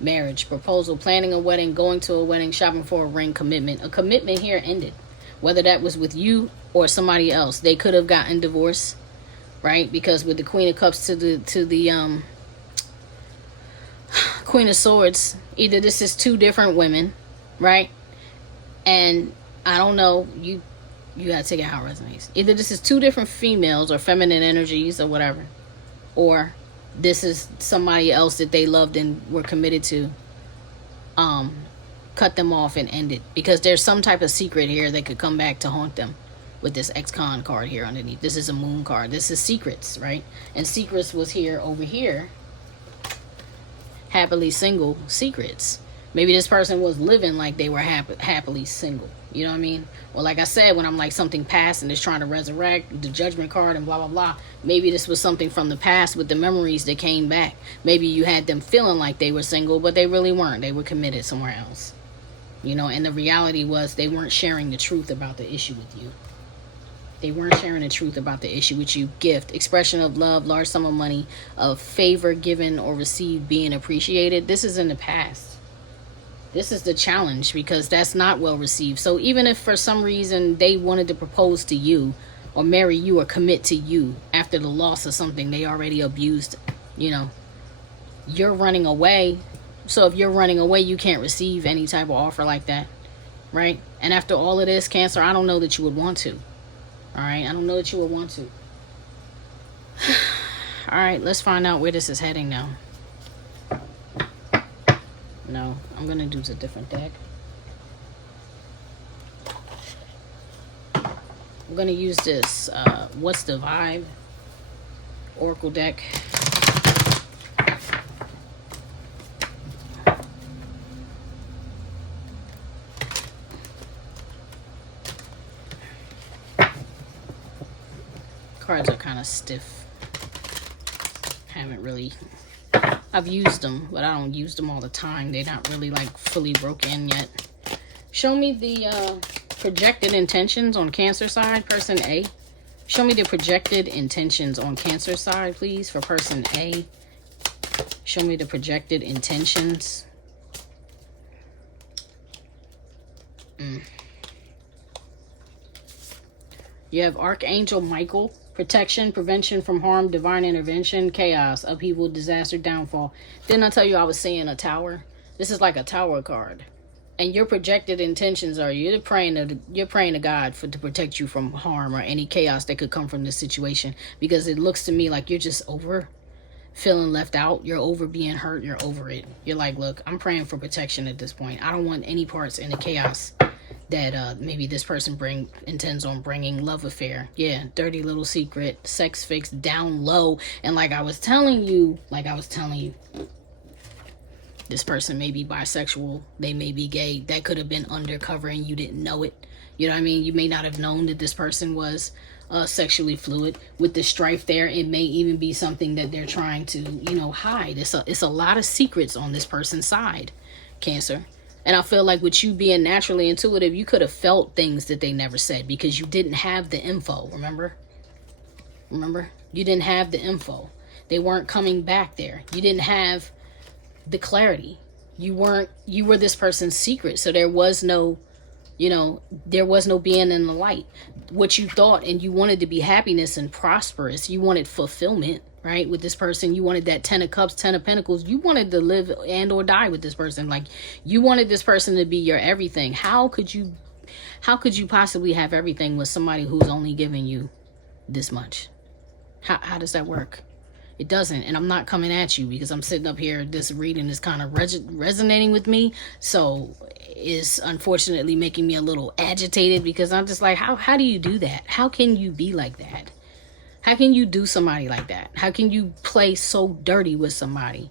Marriage, proposal, planning a wedding, going to a wedding, shopping for a ring, commitment. A commitment here ended, whether that was with you or somebody else. They could have gotten divorced, right? Because with the Queen of Cups to the Queen of Swords, either this is two different women, right? And I don't know, you gotta take it how it resonates. Either this is two different females or feminine energies or whatever, or this is somebody else that they loved and were committed to cut them off and end it, because there's some type of secret here that could come back to haunt them with this ex-con card here underneath. This is a moon card. This is secrets, right? And secrets was here over here. Happily single secrets. Maybe this person was living like they were happily single. You know what I mean? Or like I said, when I'm like something past and it's trying to resurrect the Judgment card and blah, blah, blah. Maybe this was something from the past with the memories that came back. Maybe you had them feeling like they were single, but they really weren't. They were committed somewhere else. You know, and the reality was they weren't sharing the truth about the issue with you. They weren't sharing the truth about the issue with you. Gift, expression of love, large sum of money, of favor given or received, being appreciated. This is in the past. This is the challenge, because that's not well received. So even if for some reason they wanted to propose to you, or marry you or commit to you after the loss of something they already abused. You know, you're running away. So if you're running away, you can't receive any type of offer like that, right? And after all of this, Cancer, I don't know that you would want to. All right, I don't know that you would want to. All right, let's find out where this is heading now. No, I'm gonna do a different deck. I'm gonna use this What's the Vibe Oracle deck. Cards are kind of stiff. Haven't really, I've used them, but I don't use them all the time. They're not really like fully broke in yet. Show me the projected intentions on Cancer side, person A. Show me the projected intentions on Cancer side, please, for person A. Show me the projected intentions. You have Archangel Michael. Protection, prevention from harm, divine intervention, chaos, upheaval, disaster, downfall. Didn't I tell you I was seeing a tower? This is like a tower card. And your projected intentions are you're praying to God to protect you from harm or any chaos that could come from this situation. Because it looks to me like you're just over feeling left out. You're over being hurt. You're over it. You're like, look, I'm praying for protection at this point. I don't want any parts in the chaos that maybe this person intends on bringing. Love affair, yeah, dirty little secret, sex fix, down low. And like I was telling you, this person may be bisexual, they may be gay. That could have been undercover and you didn't know it. You know what I mean? You may not have known that this person was sexually fluid. With the strife there, it may even be something that they're trying to, you know, hide. It's a lot of secrets on this person's side, Cancer. And I feel like with you being naturally intuitive, you could have felt things that they never said because you didn't have the info, remember? Remember? You didn't have the info. They weren't coming back there. You didn't have the clarity. You were this person's secret. So there was no, you know, there was no being in the light. What you thought and you wanted to be happiness and prosperous. You wanted fulfillment. Right, with this person, you wanted that 10 of Cups, 10 of Pentacles. You wanted to live and or die with this person. Like, you wanted this person to be your everything. How could you possibly have everything with somebody who's only giving you this much? How does that work? It doesn't. And I'm not coming at you because I'm sitting up here. This reading is kind of resonating with me. So it's unfortunately making me a little agitated because I'm just like, how do you do that? How can you be like that? How can you do somebody like that? How can you play so dirty with somebody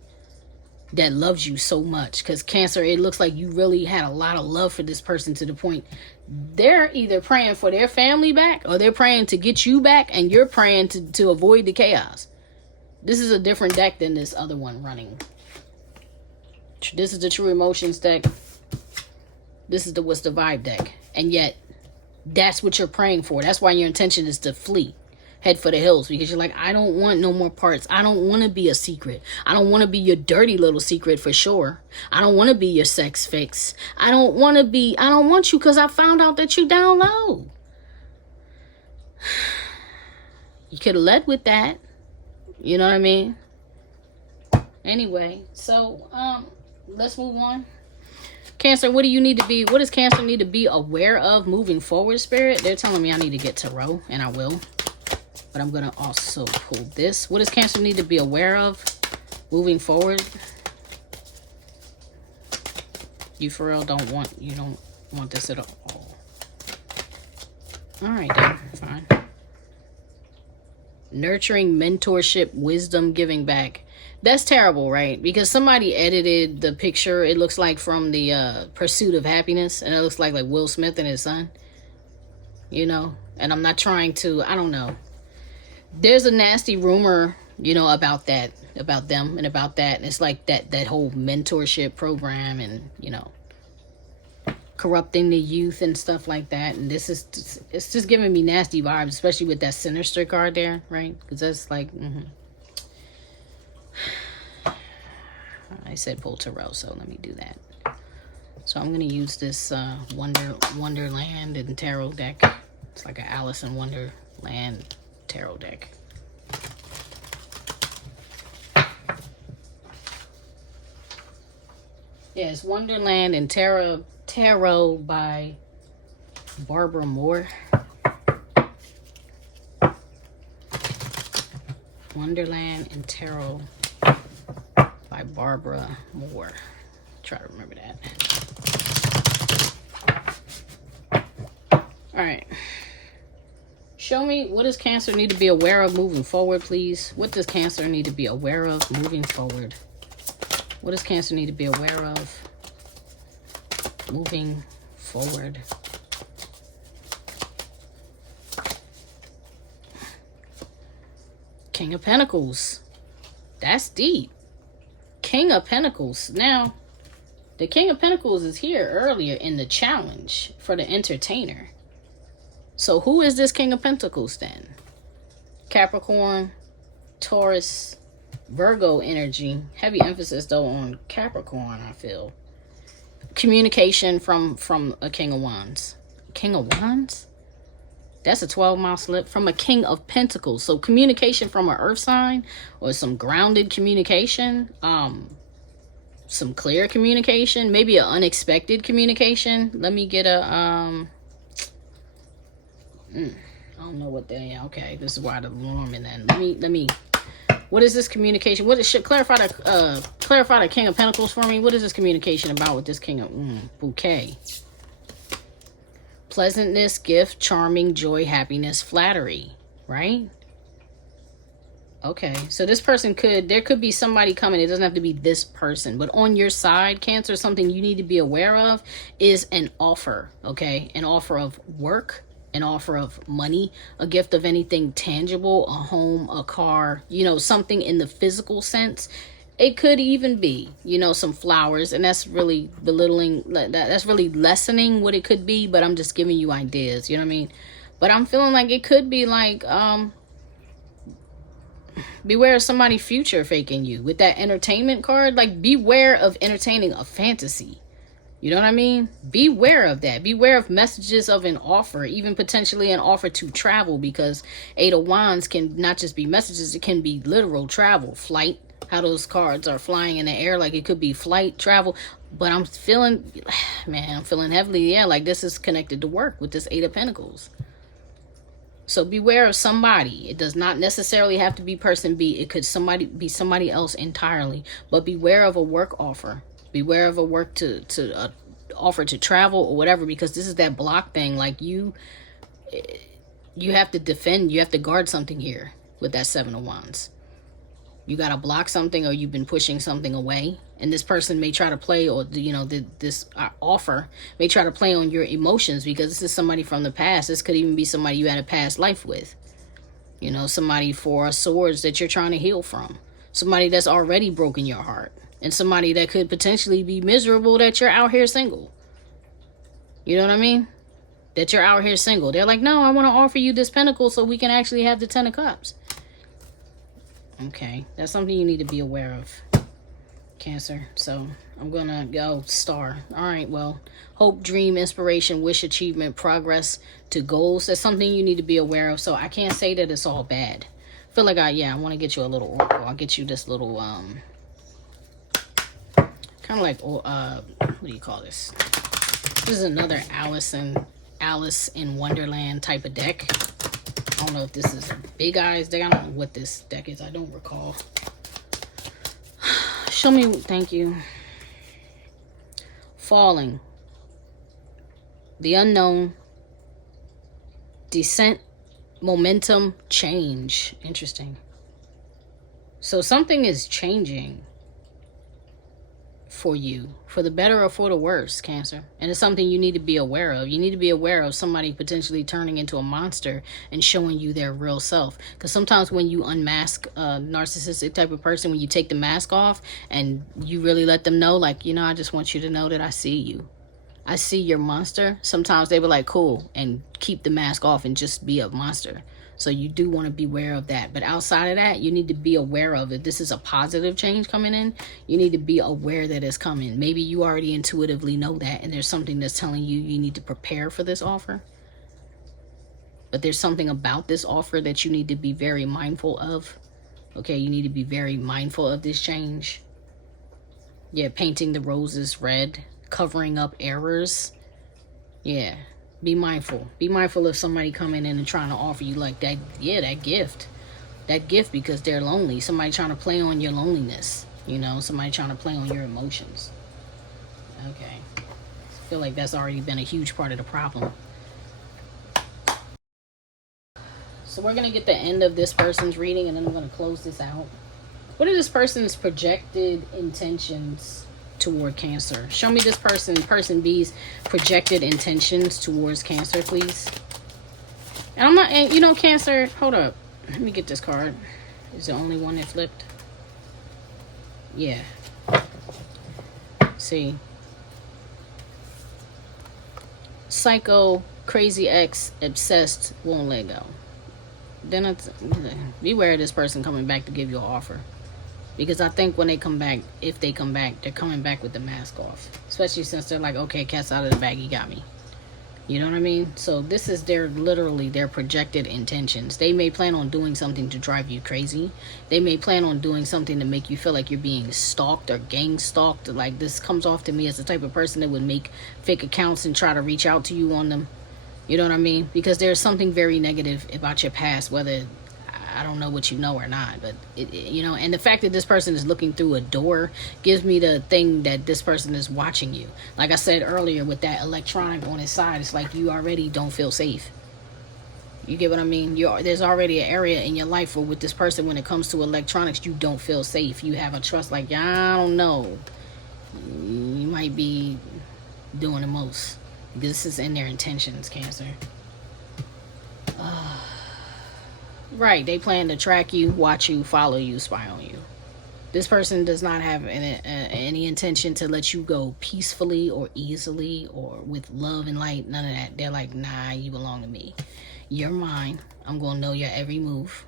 that loves you so much? Because Cancer, it looks like you really had a lot of love for this person to the point they're either praying for their family back or they're praying to get you back and you're praying to avoid the chaos. This is a different deck than this other one running. This is the True Emotions deck. This is the What's the Vibe deck. And yet, that's what you're praying for. That's why your intention is to flee. Head for the hills, because you're like, I don't want no more parts. I don't want to be a secret. I don't want to be your dirty little secret for sure. I don't want to be your sex fix. I don't want you because I found out that you down low. You could have led with that. You know what I mean? Anyway, so let's move on. Cancer, what does Cancer need to be aware of moving forward, Spirit? They're telling me I need to get Tarot, and I will. But I'm going to also pull this. What does Cancer need to be aware of moving forward? You for real don't want this at all. All right, then. Fine. Nurturing, mentorship, wisdom, giving back. That's terrible, right? Because somebody edited the picture, it looks like from the Pursuit of Happiness. And it looks like Will Smith and his son. You know? And I'm not trying to, I don't know. There's a nasty rumor, about that, about them and about that. And it's like that whole mentorship program and, corrupting the youth and stuff like that. And it's just giving me nasty vibes, especially with that Sinister card there, right? Because that's like, I said pull Tarot, so let me do that. So I'm going to use this Wonderland and Tarot deck. It's like an Alice in Wonderland Wonderland tarot deck. Yes, Wonderland and Tarot by Barbara Moore. Wonderland and Tarot by Barbara Moore. Try to remember that. All right. Show me, what does Cancer need to be aware of moving forward, please? What does Cancer need to be aware of moving forward? What does Cancer need to be aware of moving forward? King of Pentacles. That's deep. King of Pentacles. Now, the King of Pentacles is here earlier in the challenge for the entertainer. So who is this King of Pentacles then? Capricorn, Taurus, Virgo energy. Heavy emphasis though on Capricorn, I feel. Communication from a King of Wands. King of Wands? That's a 12-mile slip from a King of Pentacles. So communication from an earth sign or some grounded communication. Some clear communication. Maybe an unexpected communication. Let me get a... I don't know what they... Okay, this is why the Norman then. Let me... What is this communication? What is... Should clarify the King of Pentacles for me. What is this communication about with this King of... Bouquet. Pleasantness, gift, charming, joy, happiness, flattery, right? Okay, so this person there could be somebody coming. It doesn't have to be this person, but on your side, Cancer, something you need to be aware of is an offer, okay? An offer of work, an offer of money, a gift of anything tangible, a home, a car, you know, something in the physical sense. It could even be, you know, some flowers, and that's really belittling, that's really lessening what it could be, but I'm just giving you ideas, you know what I mean? But I'm feeling like it could be like, beware of somebody future faking you with that entertainment card. Like, beware of entertaining a fantasy. You know what I mean? Beware of that. Beware of messages of an offer, even potentially an offer to travel, because Eight of Wands can not just be messages, it can be literal travel, flight. How those cards are flying in the air, like it could be flight, travel. But I'm feeling, man, I'm feeling heavily, yeah, like this is connected to work with this Eight of Pentacles. So beware of somebody. It does not necessarily have to be person B. It could be somebody else entirely. But beware of a work offer. Beware of a work to offer to travel or whatever, because this is that block thing. Like you have to defend, you have to guard something here with that Seven of Wands. You got to block something, or you've been pushing something away. And this person may try to play, or, you know, this offer may try to play on your emotions, because this is somebody from the past. This could even be somebody you had a past life with. You know, somebody for swords that you're trying to heal from. Somebody that's already broken your heart. And somebody that could potentially be miserable that you're out here single. You know what I mean? That you're out here single. They're like, no, I want to offer you this pentacle so we can actually have the Ten of Cups. Okay, that's something you need to be aware of, Cancer. So I'm gonna go star. All right, well, hope, dream, inspiration, wish, achievement, progress to goals. That's something you need to be aware of. So I can't say that it's all bad. I feel like I want to get you a little oracle. I'll get you this little kind of like what do you call this? This is another Alice in Wonderland type of deck. I don't know if this is a Big Eyes deck. I don't know what this deck is. I don't recall. Show me. Thank you. Falling. The unknown. Descent. Momentum. Change. Interesting. So something is changing for you, for the better or for the worse, Cancer. And it's something you need to be aware of. You need to be aware of somebody potentially turning into a monster and showing you their real self. Because sometimes when you unmask a narcissistic type of person, when you take the mask off and you really let them know, like, you know, I just want you to know that I see you. I see your monster. Sometimes they be like, cool, and keep the mask off and just be a monster. So you do want to be aware of that. But outside of that, you need to be aware of it. This is a positive change coming in. You need to be aware that it's coming. Maybe you already intuitively know that, and there's something that's telling you you need to prepare for this offer. but there's something about this offer that you need to be very mindful of. Okay, you need to be very mindful of this change. Yeah, painting the roses red, covering up errors. Yeah, be mindful. Be mindful of somebody coming in and trying to offer you like that. Yeah, that gift. That gift because they're lonely. Somebody trying to play on your loneliness. You know, somebody trying to play on your emotions. Okay. I feel like that's already been a huge part of the problem. So we're going to get the end of this person's reading and then I'm going to close this out. What are this person's projected intentions toward Cancer? Show me this person B's projected intentions towards Cancer, please. And I'm not, and you know, Cancer, hold up. Let me get this card. Is the only one that flipped? Yeah. See. Psycho, crazy ex, obsessed, won't let go. Then it's, beware of this person coming back to give you an offer. Because I think when they come back, if they come back, they're coming back with the mask off. Especially since they're like, okay, cat's out of the bag, he got me. You know what I mean? So this is literally their projected intentions. They may plan on doing something to drive you crazy. They may plan on doing something to make you feel like you're being stalked or gang stalked. Like, this comes off to me as the type of person that would make fake accounts and try to reach out to you on them. You know what I mean? Because there's something very negative about your past, whether I don't know what you know or not, but you know, and the fact that this person is looking through a door gives me the thing that this person is watching you. Like I said earlier, with that electronic on his side, it's like you already don't feel safe. You get what I mean? There's already an area in your life where with this person, when it comes to electronics, you don't feel safe. You have a trust, like, I don't know, you might be doing the most. This is in their intentions, Cancer. Right, they plan to track you, watch you, follow you, spy on you. This person does not have any intention to let you go peacefully or easily or with love and light. None of that. They're like, nah, you belong to me. You're mine. I'm going to know your every move.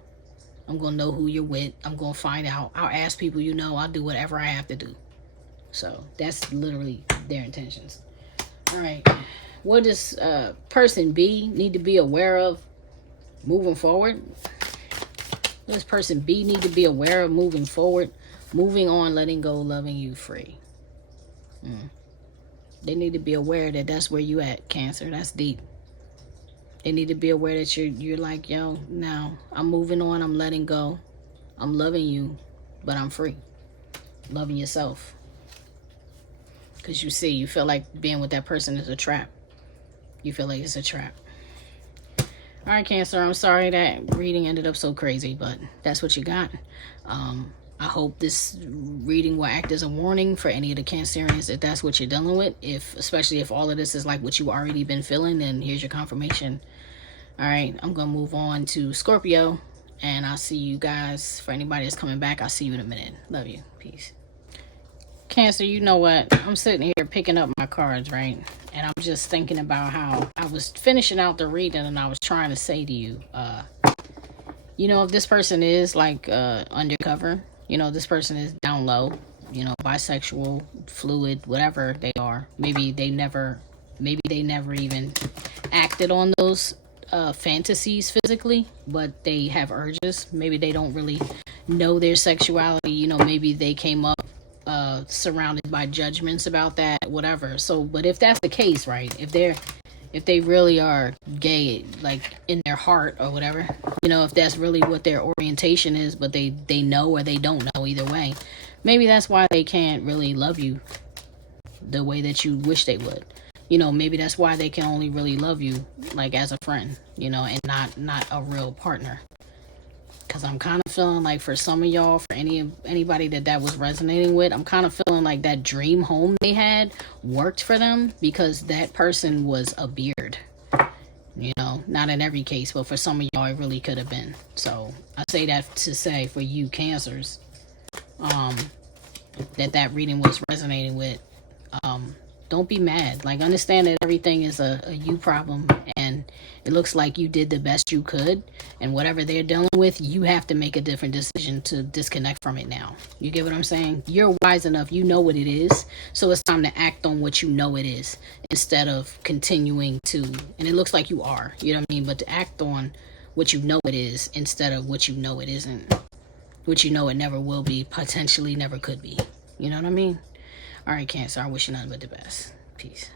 I'm going to know who you're with. I'm going to find out. I'll ask people you know. I'll do whatever I have to do. So that's literally their intentions. All right. What does person B need to be aware of moving forward? This person B need to be aware of moving forward, moving on, letting go, loving you free. They need to be aware that that's where you at, Cancer. That's deep. They need to be aware that you're like, yo, now I'm moving on, I'm letting go, I'm loving you, but I'm free. Loving yourself. Because you feel like being with that person is a trap. You feel like it's a trap. All right, Cancer, I'm sorry that reading ended up so crazy, but that's what you got. I hope this reading will act as a warning for any of the Cancerians if that's what you're dealing with. Especially if all of this is like what you already been feeling, then here's your confirmation. All right, I'm going to move on to Scorpio, and I'll see you guys. For anybody that's coming back, I'll see you in a minute. Love you. Peace. Cancer, you know what? I'm sitting here picking up my cards, right? And I'm just thinking about how I was finishing out the reading and I was trying to say to you, you know, if this person is like undercover, you know, this person is down low, you know, bisexual, fluid, whatever they are. Maybe they never even acted on those fantasies physically, but they have urges. Maybe they don't really know their sexuality. You know, maybe they came up surrounded by judgments about that, whatever. So, but if that's the case, right, if they really are gay, like in their heart or whatever, you know, if that's really what their orientation is, but they know or they don't know, either way, maybe that's why they can't really love you the way that you wish they would. You know, maybe that's why they can only really love you like as a friend, you know, and not a real partner. Because I'm kind of feeling like for some of y'all, for anybody that was resonating with, I'm kind of feeling like that dream home they had worked for them because that person was a beard. You know, not in every case, but for some of y'all, it really could have been. So I say that to say for you Cancers, that reading was resonating with. Don't be mad. Like, understand that everything is a you problem, and It looks like you did the best you could, and whatever they're dealing with, you have to make a different decision to disconnect from it now. You get what I'm saying? You're wise enough. You know what it is. So it's time to act on what you know it is instead of continuing to, and it looks like you are, you know what I mean? But to act on what you know it is instead of what you know it isn't, what you know it never will be, potentially never could be. You know what I mean? All right, Cancer, I wish you nothing but the best. Peace.